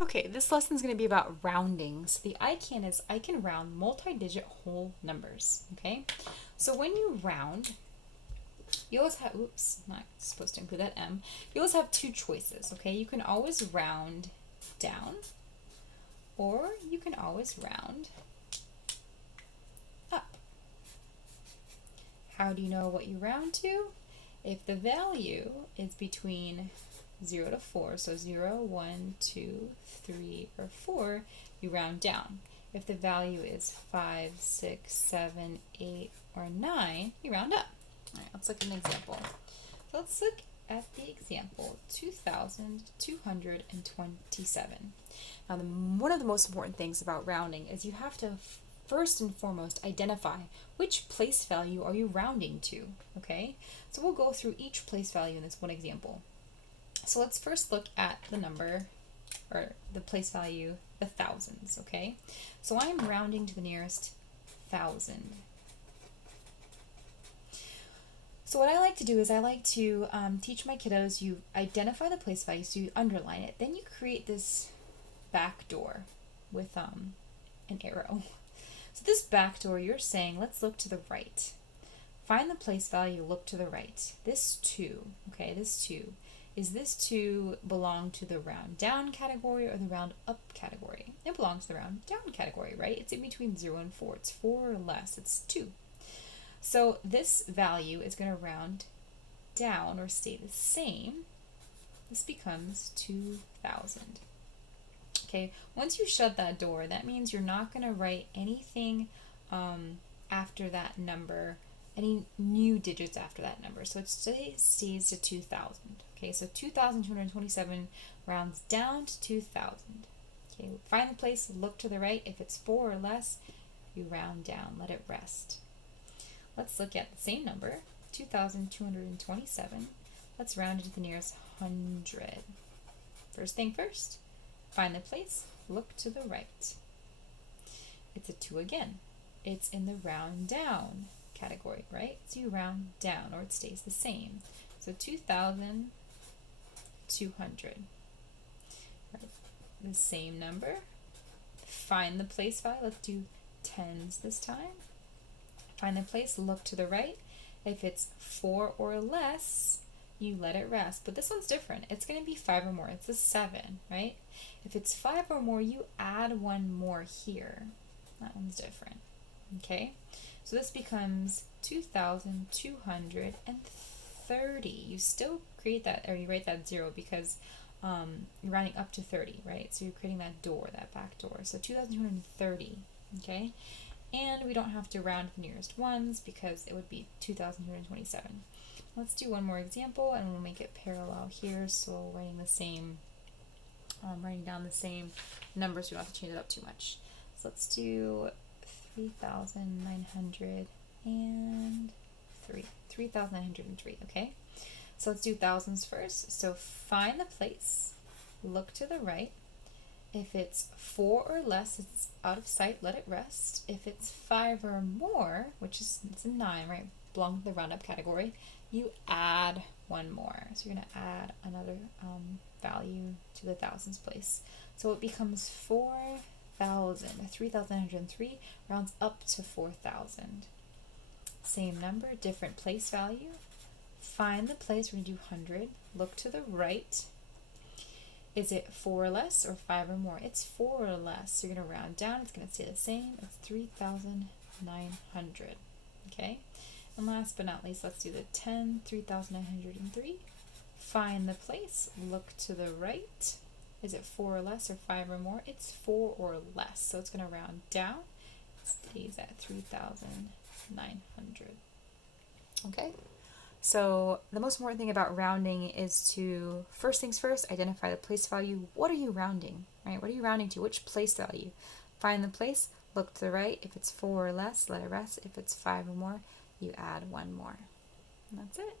Okay, this lesson is going to be about rounding. So the I can is I can round multi-digit whole numbers. Okay, so when you round, you always have, oops, not supposed to include that M. You always have two choices. Okay, you can always round down, or you can always round up. How do you know what you round to? If the value is between 0 to 4, so 0, 1, 2, 3, or 4, you round down. If the value is 5, 6, 7, 8, or 9, you round up. All right, let's look at an example. So let's look at the example 2,227. Now, one of the most important things about rounding is you have to first and foremost identify which place value are you rounding to, okay? So we'll go through each place value in this one example. So let's first look at the number, or the place value, the thousands, okay? So I'm rounding to the nearest thousand. So what I like to do is I like to teach my kiddos, you identify the place value, so you underline it. Then you create this back door with an arrow. So this back door, you're saying, let's look to the right. Find the place value, look to the right. This 2, okay, this 2. Is this 2 belong to the round down category or the round up category? It belongs to the round down category, right? It's in between 0 and 4. It's 4 or less. It's 2. So this value is going to round down or stay the same. This becomes 2,000. Okay, once you shut that door, that means you're not going to write anything after that number, any new digits after that number. So it stays to 2,000. Okay, so 2,227 rounds down to 2,000. Okay, find the place, look to the right. If it's 4 or less, you round down, let it rest. Let's look at the same number, 2,227. Let's round it to the nearest 100. First thing first, find the place, look to the right. It's a 2 again. It's in the round down category, right? So you round down, or it stays the same. So 2,200. Right. The same number. Find the place value. Let's do tens this time. Find the place, look to the right. If it's 4 or less, you let it rest. But this one's different. It's going to be 5 or more. It's a 7, right? If it's 5 or more, you add 1 more here. That one's different. Okay? So this becomes 2,230. You still create that, or you write that 0 because you're rounding up to 30, right? So you're creating that door, that back door. So 2,230, okay? And we don't have to round the nearest ones because it would be 2,227. Let's do one more example and we'll make it parallel here. So writing down the same numbers, we don't have to change it up too much. So let's do 3,903, okay? So let's do thousands first. So find the place, look to the right. If it's 4 or less, it's out of sight, let it rest. If it's 5 or more, which is, it's a 9, right, belong to the roundup category, you add 1 more. So you're going to add another value to the thousands place. So it becomes 4,000. 3,903 rounds up to 4,000. Same number, different place value. Find the place, we're going to do 100. Look to the right. Is it 4 or less or 5 or more? It's 4 or less. So you're going to round down. It's going to stay the same. It's 3,900. Okay? And last but not least, let's do the 10, 3,903. Find the place. Look to the right. Is it 4 or less or 5 or more? It's 4 or less. So it's going to round down. It stays at 3,900. Okay? So the most important thing about rounding is to, first things first, identify the place value. What are you rounding, right? What are you rounding to? Which place value? Find the place, look to the right. If it's 4 or less, let it rest. If it's 5 or more, you add 1 more. And that's it.